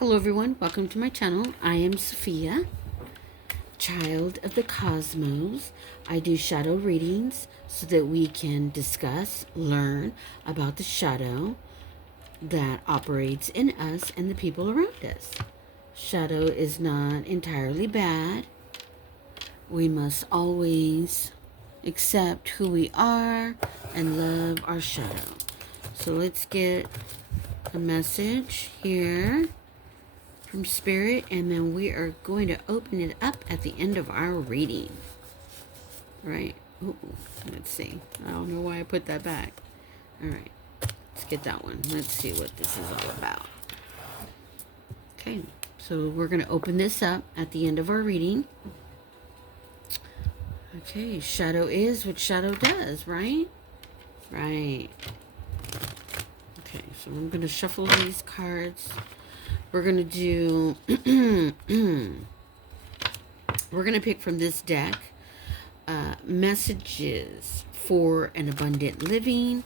Hello everyone, welcome to my channel. I am Sophia, child of the cosmos. I do shadow readings so that we can discuss, learn about the shadow that operates in us and the people around us. Shadow is not entirely bad. We must always accept who we are and love our shadow. So let's get a message here from Spirit, and then we are going to open it up at the end of our reading. Right? Ooh, let's see. I don't know why I put that back. All right. Let's get that one. Let's see what this is all about. Okay. So we're going to open this up at the end of our reading. Okay. Shadow is what shadow does, right? Right. Okay. So I'm going to shuffle these cards. We're going to do, we're going to pick from this deck messages for an abundant living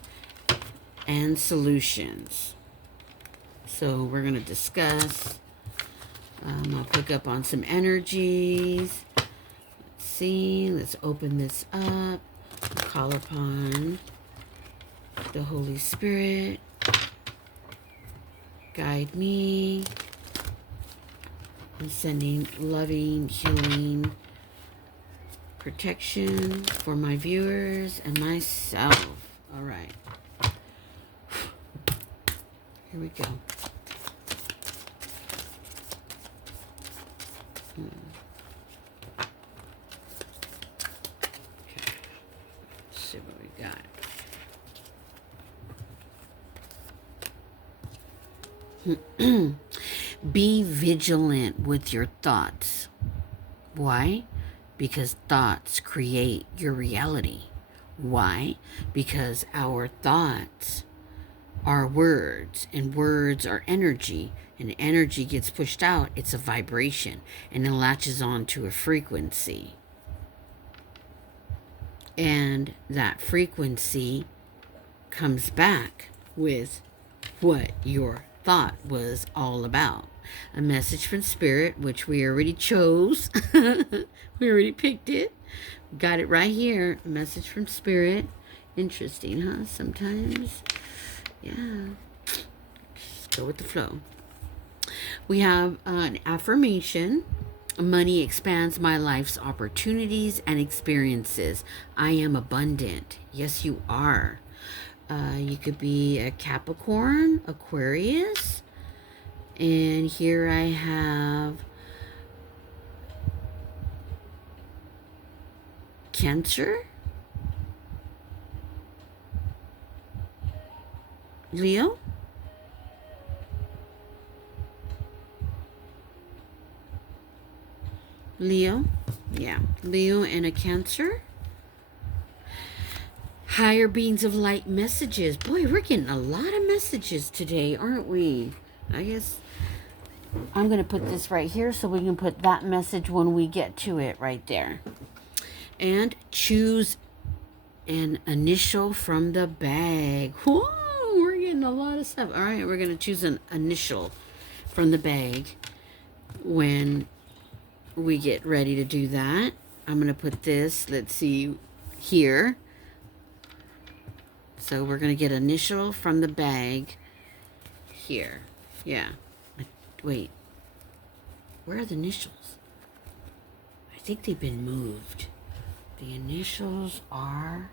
and solutions. So we're going to discuss, I'll pick up on some energies. Let's see, let's open this up. Call upon the Holy Spirit. Guide me. I'm sending loving, healing, protection for my viewers and myself. All right. Here we go. Okay. Let's see what we got. Be vigilant with your thoughts. Why? Because thoughts create your reality. Why? Because our thoughts are words, and words are energy, and energy gets pushed out. It's a vibration, and it latches on to a frequency. And that frequency comes back with what your thought was all about. A message from Spirit, which we already chose. We already picked it. Got it right here. A message from Spirit. Interesting, huh? Sometimes. Yeah. Just go with the flow. We have an affirmation. Money expands my life's opportunities and experiences. I am abundant. Yes, you are. You could be a Capricorn, Aquarius. And here I have Cancer, Leo, yeah, Leo and a Cancer. Higher beings of light messages. Boy, we're getting a lot of messages today, aren't we? I guess I'm going to put this right here so we can put that message when we get to it right there. And choose an initial from the bag. Whoa, we're getting a lot of stuff. All right, we're going to choose an initial from the bag when we get ready to do that. I'm going to put this, let's see, here. So we're going to get initial from the bag here. Yeah. Wait. Where are the initials? I think they've been moved. The initials are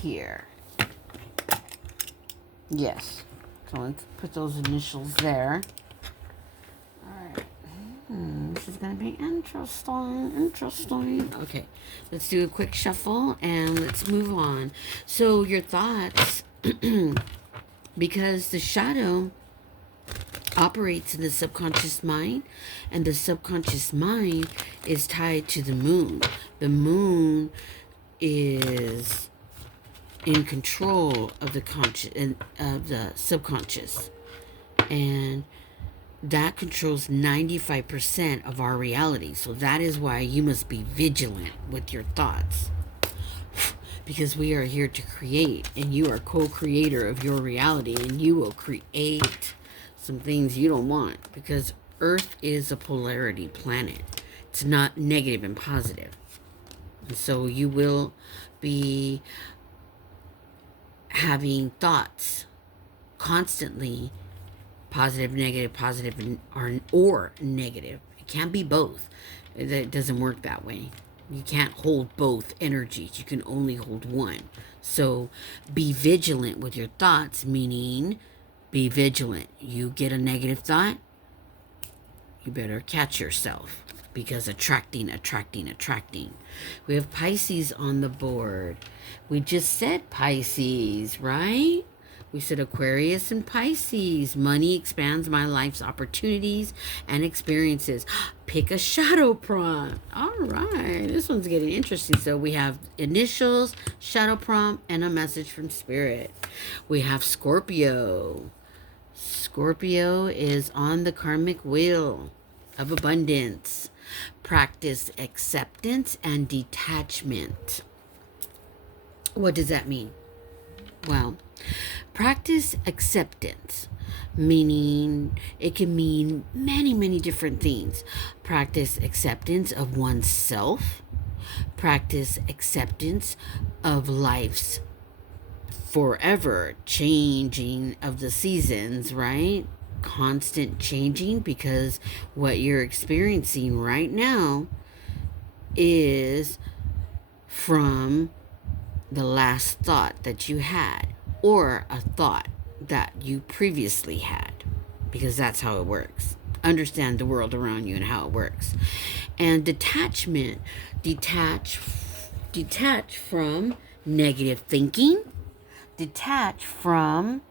here. Yes. So let's put those initials there. All right. This is going to be interesting. Okay. Let's do a quick shuffle and let's move on. So your thoughts, because the shadow operates in the subconscious mind, and the subconscious mind is tied to the moon. The moon is in control of the conscious and of the subconscious, and that controls 95% of our reality. So that is why you must be vigilant with your thoughts, because we are here to create, and you are co-creator of your reality, and you will create some things you don't want, because Earth is a polarity planet. It's not negative and positive. And so you will be having thoughts constantly, positive, or negative. It can't be both. It doesn't work that way. You can't hold both energies. You can only hold one. So be vigilant with your thoughts, meaning be vigilant. You get a negative thought, you better catch yourself, because attracting. We have Pisces on the board. We just said Pisces, right? We said Aquarius and Pisces. Money expands my life's opportunities and experiences. Pick a shadow prompt. All right. This one's getting interesting. So we have initials, shadow prompt, and a message from Spirit. We have Scorpio. Scorpio is on the karmic wheel of abundance. Practice acceptance and detachment. What does that mean? Well, practice acceptance, meaning it can mean many different things. Practice acceptance of oneself. Practice acceptance of life's forever changing of the seasons, right? Constant changing, because what you're experiencing right now is from the last thought that you had, or a thought that you previously had, because that's how it works. Understand the world around you and how it works. And detachment, detach from negative thinking, detach from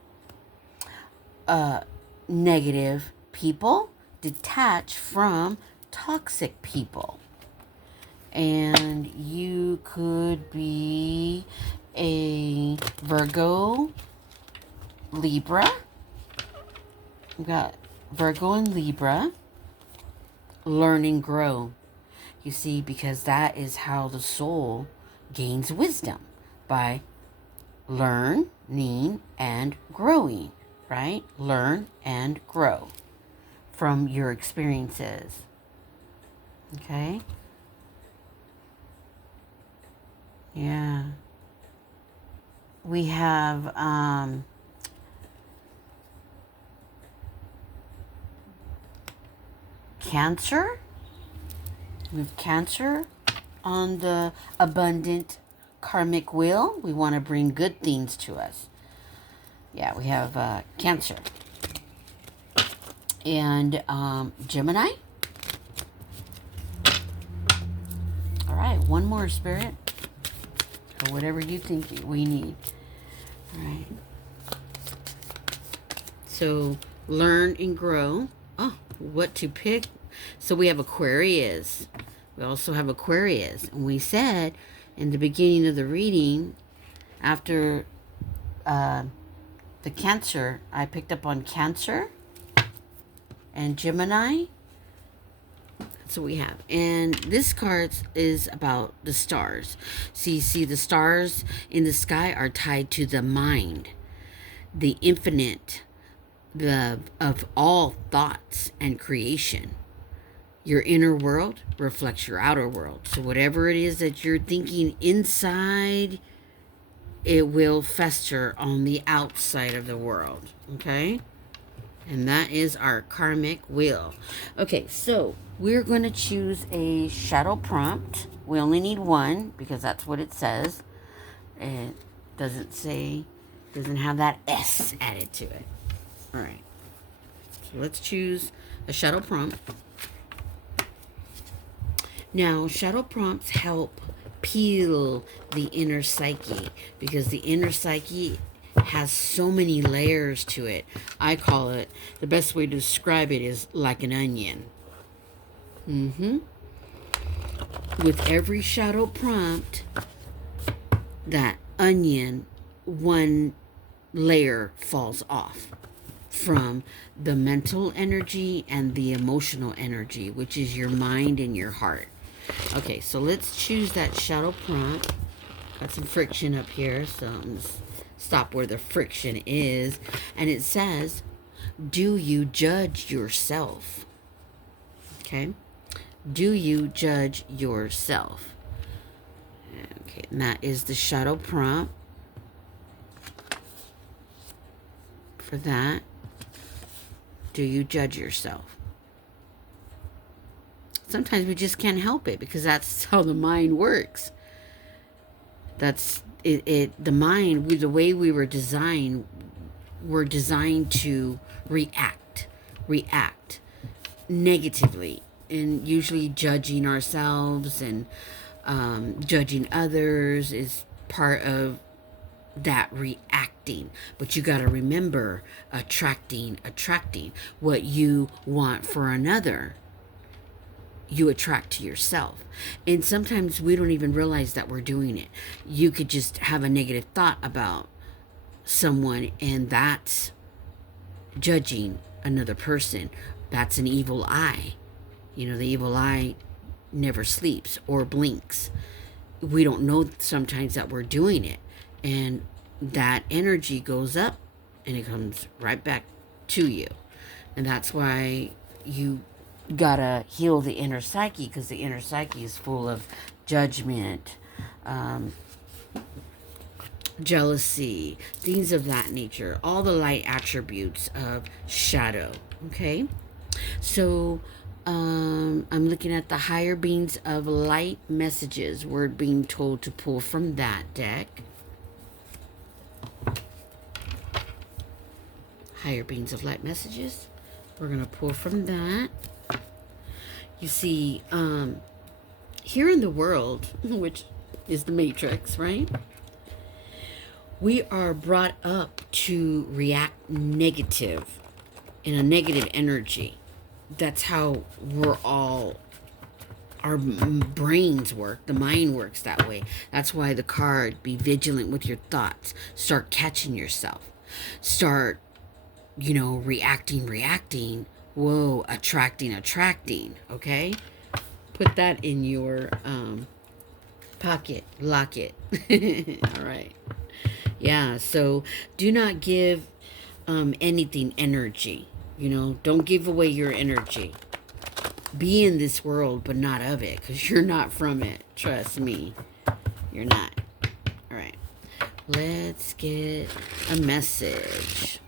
negative people, detach from toxic people. And you could be a Virgo, Libra. We've got Virgo and Libra. Learn and grow. You see, because that is how the soul gains wisdom, by learning and growing, right? Learn and grow from your experiences. Okay? Yeah. We have Cancer. We have Cancer on the abundant karmic wheel. We want to bring good things to us. Yeah, we have Cancer. And Gemini. All right, one more, Spirit. Or whatever you think we need. All right. So learn and grow. Oh, what to pick? So we have Aquarius. We also have Aquarius. And we said in the beginning of the reading, after the Cancer, I picked up on Cancer and Gemini. That's what we have. And this card is about the stars. See, the stars in the sky are tied to the mind, the infinite, of all thoughts and creation. Your inner world reflects your outer world. So whatever it is that you're thinking inside, it will fester on the outside of the world. Okay? And that is our karmic wheel. Okay, so we're going to choose a shadow prompt. We only need one, because that's what it says. It doesn't have that S added to it. All right. So let's choose a shadow prompt. Now, shadow prompts help peel the inner psyche, because the inner psyche has so many layers to it. I call it, the best way to describe it is like an onion. With every shadow prompt, that onion, one layer falls off from the mental energy and the emotional energy, which is your mind and your heart. Okay, so let's choose that shadow prompt. Got some friction up here, so I'm just stop where the friction is. And it says, do you judge yourself? Okay. Do you judge yourself? Okay, and that is the shadow prompt for that. Do you judge yourself? Sometimes we just can't help it because that's how the mind works. That's it. The mind, the way we were designed, we're designed to react negatively, and usually judging ourselves and judging others is part of that reacting. But you got to remember, attracting what you want for another, you attract to yourself. And sometimes we don't even realize that we're doing it. You could just have a negative thought about someone, and that's judging another person. That's an evil eye. You know, the evil eye never sleeps or blinks. We don't know sometimes that we're doing it, and that energy goes up and it comes right back to you. And that's why you gotta heal the inner psyche, because the inner psyche is full of judgment, jealousy, things of that nature, all the light attributes of shadow. Okay, so I'm looking at the higher beings of light messages. We're being told to pull from that deck. Higher beings of light messages. We're going to pull from that. You see, here in the world, which is the matrix, right? We are brought up to react negative, in a negative energy. That's how our brains work. The mind works that way. That's why the card, be vigilant with your thoughts. Start catching yourself. Start, reacting. Whoa, attracting. Okay? Put that in your pocket. Lock it. All right. Yeah, so do not give anything energy. Don't give away your energy. Be in this world, but not of it, because you're not from it. Trust me. You're not. All right. Let's get a message.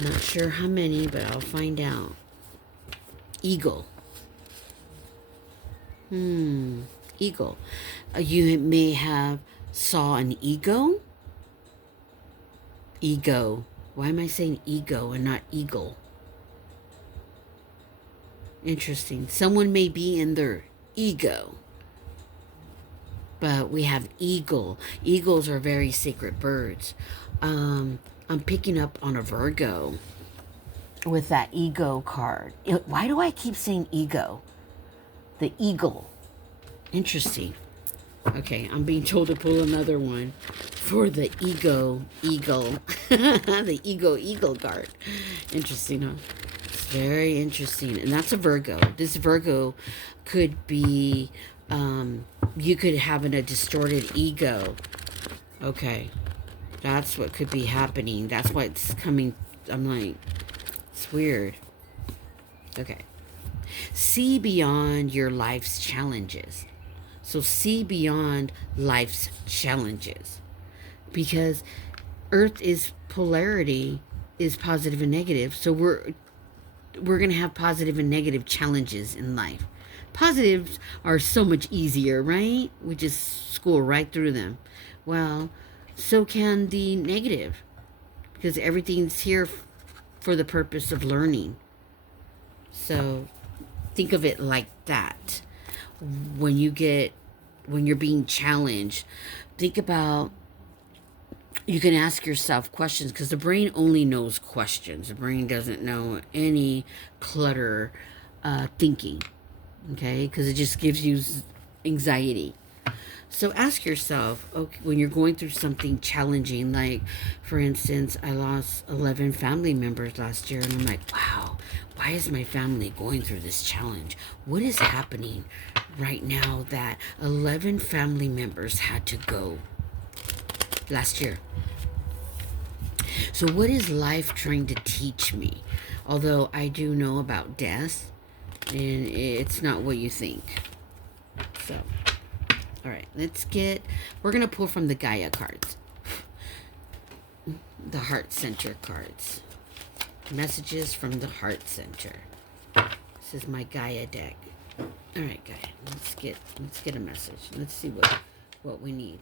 Not sure how many, but I'll find out. Eagle. Eagle. You may have saw an ego. Ego. Why am I saying ego and not eagle? Interesting. Someone may be in their ego. But we have eagle. Eagles are very sacred birds. I'm picking up on a Virgo with that ego card. Why do I keep saying ego? The eagle. Interesting. Okay, I'm being told to pull another one for the eagle. The eagle card. Interesting, huh? It's very interesting. And that's a Virgo. This Virgo could be, you could have a distorted ego. Okay. That's what could be happening. That's why it's coming. I'm like, it's weird. Okay. See beyond your life's challenges. So see beyond life's challenges. Because Earth is polarity, is positive and negative. So we're going to have positive and negative challenges in life. Positives are so much easier, right? We just school right through them. Well, so can the negative. Because everything's here for the purpose of learning. So think of it like that. When you're being challenged, think about, you can ask yourself questions, because the brain only knows questions. The brain doesn't know any clutter thinking, okay? Because it just gives you anxiety. So ask yourself, okay, when you're going through something challenging, like, for instance, I lost 11 family members last year, and I'm like, wow, why is my family going through this challenge? What is happening right now that 11 family members had to go last year? So what is life trying to teach me? Although I do know about death, and it's not what you think. So, all right, we're going to pull from the Gaia cards. The Heart Center cards. Messages from the Heart Center. This is my Gaia deck. All right, Gaia, let's get a message. Let's see what we need.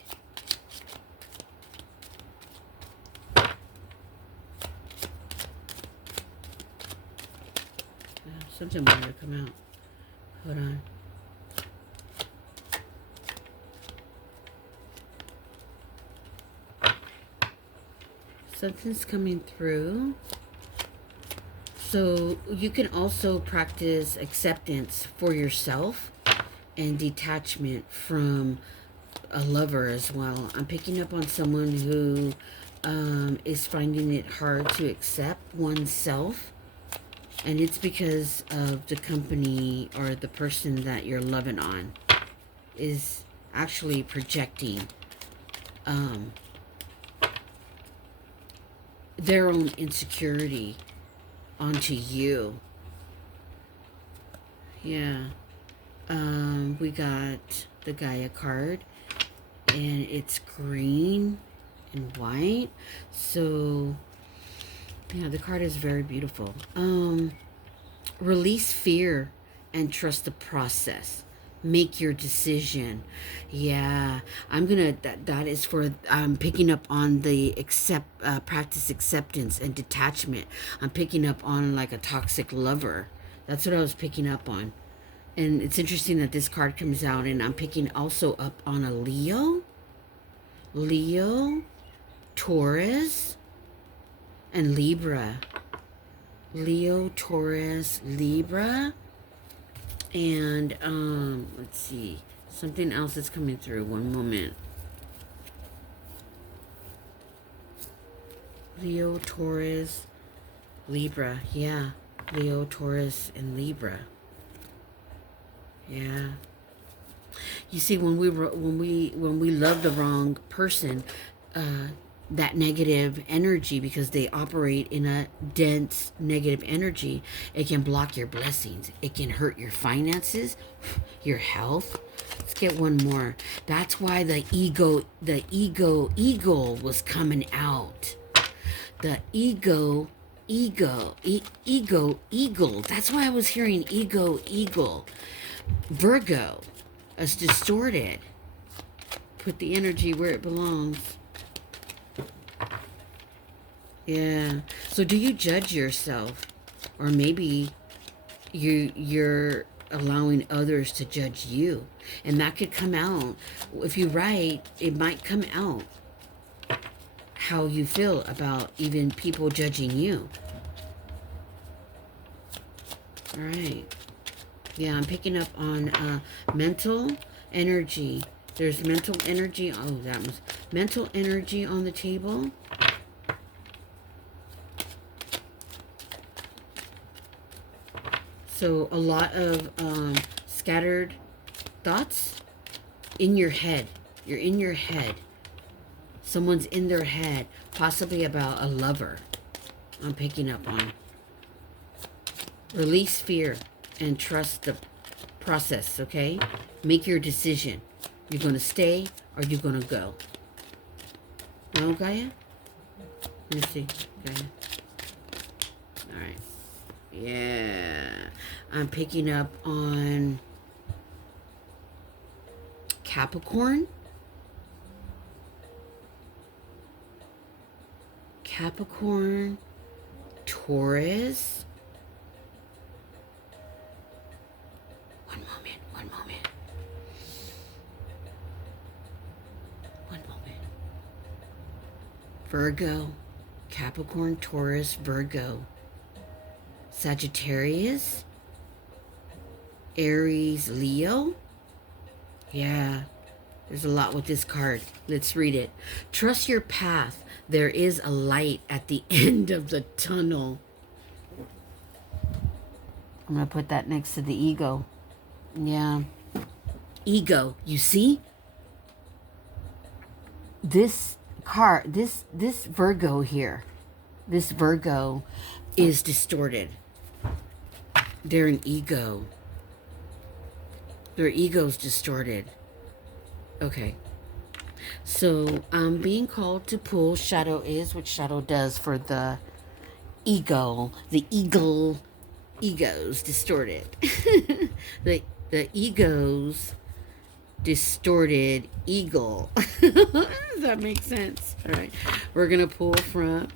Something wanted to come out. Hold on. Something's coming through. So you can also practice acceptance for yourself and detachment from a lover as well. I'm picking up on someone who is finding it hard to accept oneself. And it's because of the company or the person that you're loving on is actually projecting their own insecurity onto you. Yeah. We got the Gaia card, and it's green and white. So, yeah, the card is very beautiful. Release fear and trust the process. Make your decision. Yeah, that is for, I'm picking up on the practice acceptance and detachment. I'm picking up on like a toxic lover. That's what I was picking up on. And it's interesting that this card comes out, and I'm picking also up on a Leo, Taurus, and Libra. Leo, Taurus, Libra. And let's see, something else is coming through. One moment. Leo, Taurus, Libra. Yeah, Leo, Taurus, and Libra. Yeah. You see, when we love the wrong person, that negative energy, because they operate in a dense negative energy, it can block your blessings. It can hurt your finances, your health. Let's get one more. That's why the ego was coming out. The ego. That's why I was hearing eagle. Virgo, as distorted. Put the energy where it belongs. Yeah. So do you judge yourself? Or maybe you're allowing others to judge you. And that could come out. If you write, it might come out how you feel about even people judging you. All right. Yeah, I'm picking up on mental energy. There's mental energy. Oh, that was mental energy on the table. So a lot of scattered thoughts in your head. You're in your head. Someone's in their head, possibly about a lover. I'm picking up on. Release fear and trust the process, okay? Make your decision. You're going to stay or you're going to go. No, Gaia? Let me see, Gaia. All right. Yeah. I'm picking up on Capricorn. Taurus. One moment. Virgo, Capricorn, Taurus, Virgo, Sagittarius, Aries, Leo. Yeah, there's a lot with this card. Let's read it. Trust your path. There is a light at the end of the tunnel. I'm going to put that next to the ego. Yeah. Ego. You see? This card, this Virgo here, This Virgo is distorted. They're an ego. Their ego's distorted. Okay. So I'm being called to pull shadow is, what shadow does for the ego. The ego's distorted. the ego's distorted eagle. Does that make sense? All right. We're going to pull from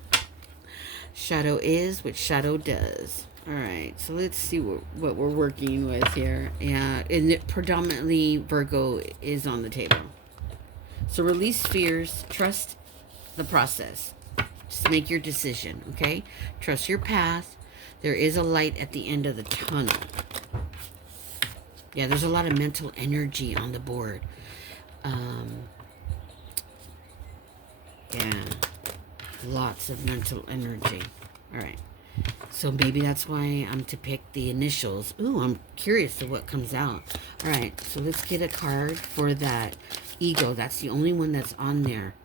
shadow is, what shadow does. All right. So let's see what we're working with here. Yeah. And predominantly Virgo is on the table. So release fears. Trust the process. Just make your decision. Okay. Trust your path. There is a light at the end of the tunnel. Yeah, there's a lot of mental energy on the board. Yeah, lots of mental energy. All right. So maybe that's why I'm to pick the initials. Ooh, I'm curious to what comes out. All right, so let's get a card for that ego. That's the only one that's on there.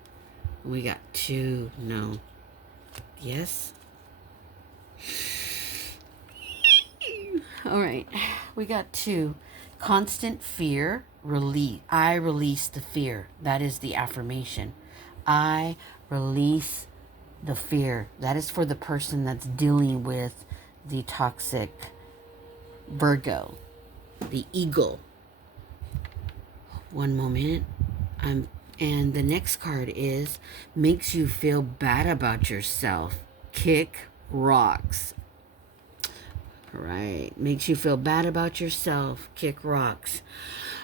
We got 2. No. Yes. All right, we got 2. Constant fear, release. I release the fear. That is the affirmation. I release the fear. That is for the person that's dealing with the toxic Virgo, the eagle. One moment. And the next card is makes you feel bad about yourself. Kick rocks. All right. Makes you feel bad about yourself. Kick rocks.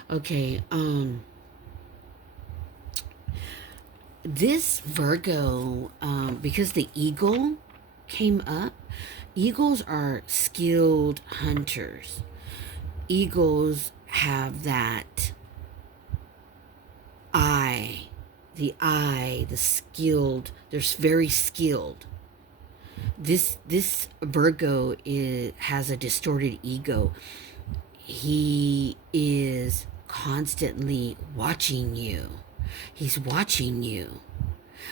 Okay. This Virgo, because the eagle came up, eagles are skilled hunters. Eagles have that the skilled, they're very skilled. This Virgo has a distorted ego. He is constantly watching you. He's watching you.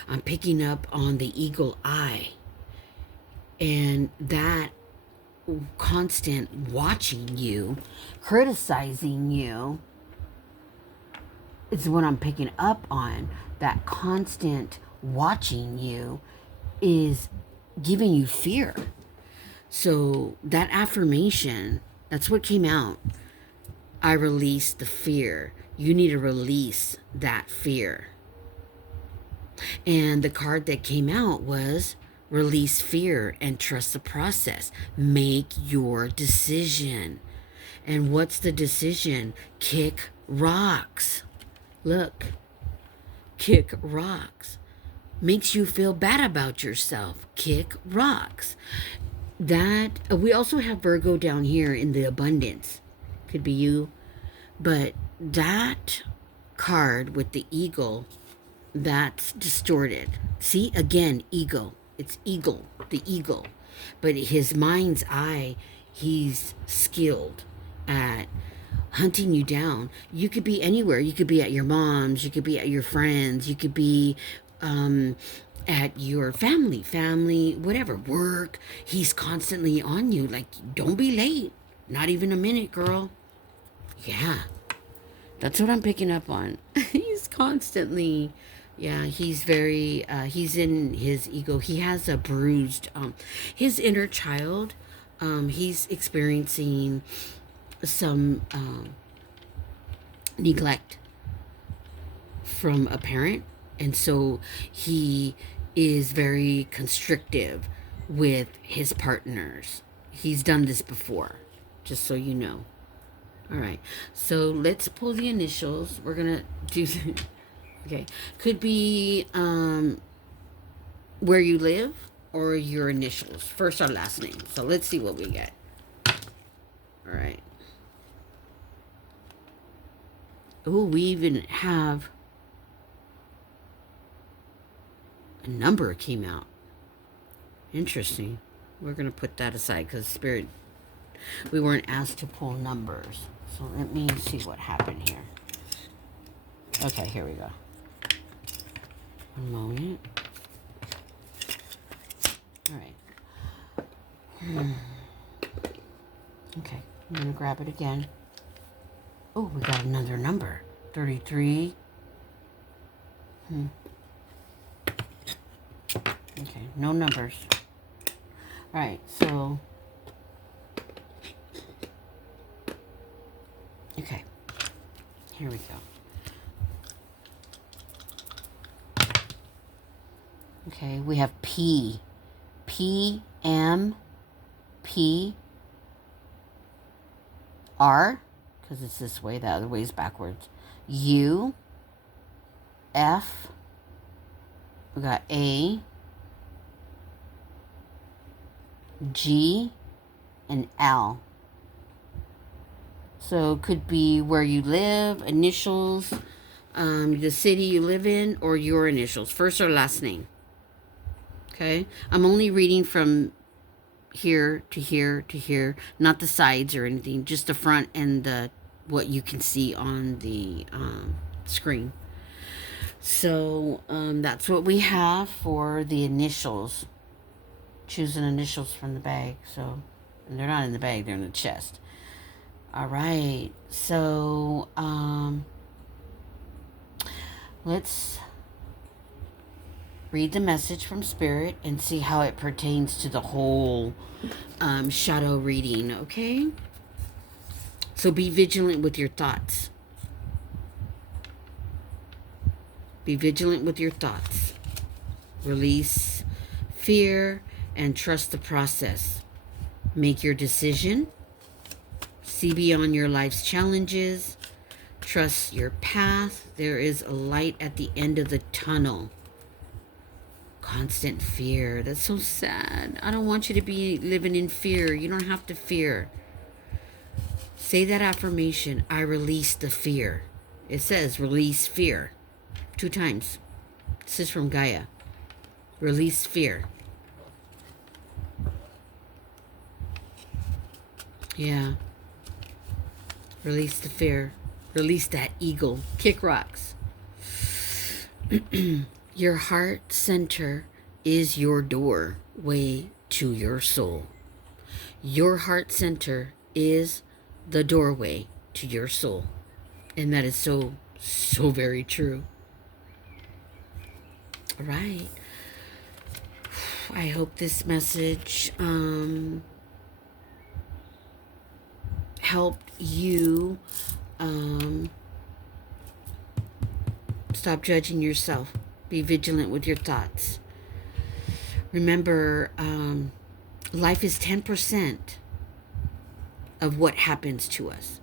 I'm picking up on the eagle eye. And that constant watching you, criticizing you, is what I'm picking up on. That constant watching you is giving you fear. So that affirmation, that's what came out. I release the fear. You need to release that fear. And the card that came out was release fear and trust the process. Make your decision. And what's the decision? Kick rocks. Look. Kick rocks. Makes you feel bad about yourself. Kick rocks. That we also have Virgo down here in the abundance. Could be you. But that card with the eagle, that's distorted. See, again, ego. It's eagle, the eagle. But his mind's eye, he's skilled at hunting you down. You could be anywhere. You could be at your mom's. You could be at your friends. You could be at your family, whatever, work. He's constantly on you. Like, don't be late. Not even a minute, girl. Yeah. That's what I'm picking up on. He's constantly, yeah, he's very, he's in his ego. He has a bruised, his inner child, he's experiencing some neglect from a parent. And so he is very constrictive with his partners. He's done this before, just so you know. All right, so let's pull the initials. We're gonna do, okay, could be where you live or your initials, first or last name. So let's see what we get. All right. Oh, we even have a number came out. Interesting. We're gonna put that aside because Spirit, we weren't asked to pull numbers. So let me see what happened here. Okay, here we go. One moment. Okay, I'm going to grab it again. Oh, we got another number. 33. Okay, no numbers. All right, so... Okay, here we go. Okay, we have P. P, M, P, R, because it's this way, the other way is backwards. U, F, we got A, G, and L. So it could be where you live, initials, the city you live in, or your initials, first or last name. Okay, I'm only reading from here to here to here, not the sides or anything, just the front and the what you can see on the screen. So that's what we have for the initials. Choosing initials from the bag. So, and they're not in the bag, they're in the chest. All right, so let's read the message from Spirit and see how it pertains to the whole shadow reading, okay? So be vigilant with your thoughts. Be vigilant with your thoughts. Release fear and trust the process. Make your decision. See beyond your life's challenges. Trust your path. There is a light at the end of the tunnel. Constant fear. That's so sad. I don't want you to be living in fear. You don't have to fear. Say that affirmation. I release the fear. It says release fear 2 times. This is from Gaia. Release fear. Yeah. Release the fear. Release that eagle. Kick rocks. Your heart center is your doorway to your soul. Your heart center is the doorway to your soul. And that is so, so very true. All right. I hope this message helped you stop judging yourself. Be vigilant with your thoughts. Remember, life is 10% of what happens to us.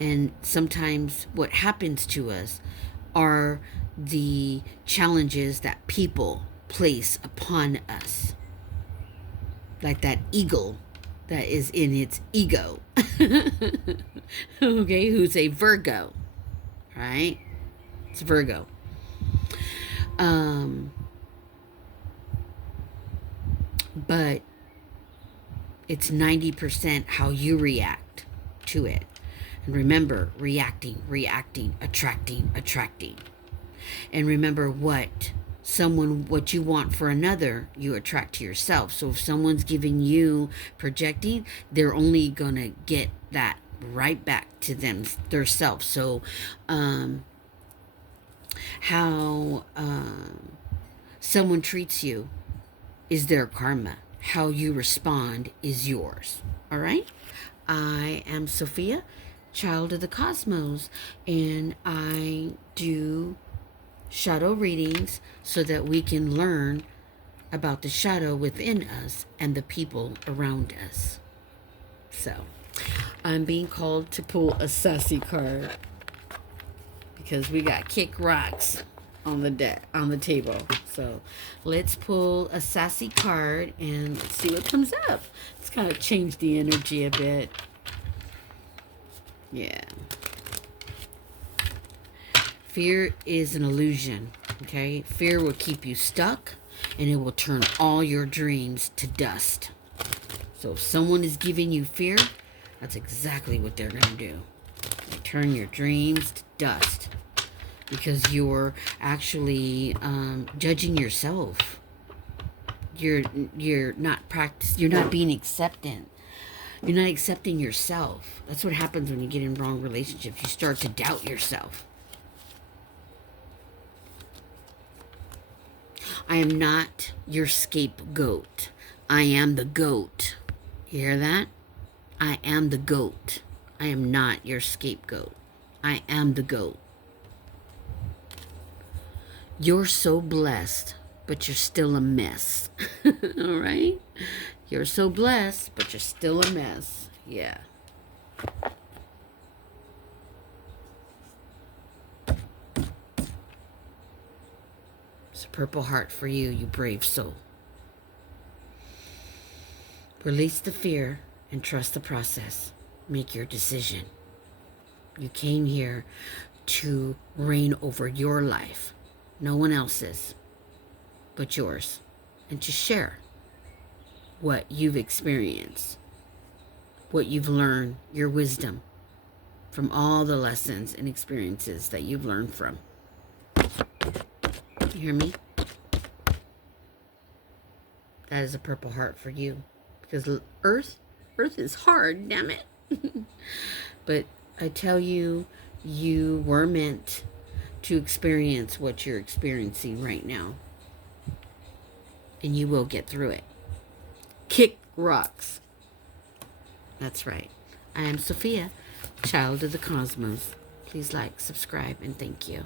And sometimes what happens to us are the challenges that people place upon us. Like that eagle that is in its ego. Okay, who's a Virgo. Right? It's Virgo. But it's 90% how you react to it. And remember, reacting, attracting. And remember what you want for another, you attract to yourself. So if someone's giving you projecting, they're only going to get that right back to their self. So how someone treats you is their karma. How you respond is yours. All right? I am Sophia, child of the cosmos, and I do shadow readings so that we can learn about the shadow within us and the people around us. So, I'm being called to pull a sassy card because we got kick rocks on the table. So let's pull a sassy card and let's see what comes up. Let's kind of change the energy a bit. Yeah. Fear is an illusion. Okay? Fear will keep you stuck and it will turn all your dreams to dust. So if someone is giving you fear, that's exactly what they're going to do. They turn your dreams to dust. Because you're actually judging yourself. you're you're not practice. You're not being acceptant. You're not accepting yourself. That's what happens when you get in wrong relationships. You start to doubt yourself. I am not your scapegoat. I am the goat. You hear that? I am the goat. I am not your scapegoat. I am the goat. You're so blessed, but you're still a mess. All right? You're so blessed, but you're still a mess. Yeah. It's a purple heart for you, you brave soul. Release the fear and trust the process. Make your decision. You came here to reign over your life, no one else's but yours, and to share what you've experienced, what you've learned, your wisdom from all the lessons and experiences that you've learned from. You hear me? That is a purple heart for you, because earth is hard, damn it. But I tell you, you were meant to experience what you're experiencing right now, and you will get through it. Kick rocks. That's right. I am Sophia, child of the cosmos. Please like, subscribe, and thank you.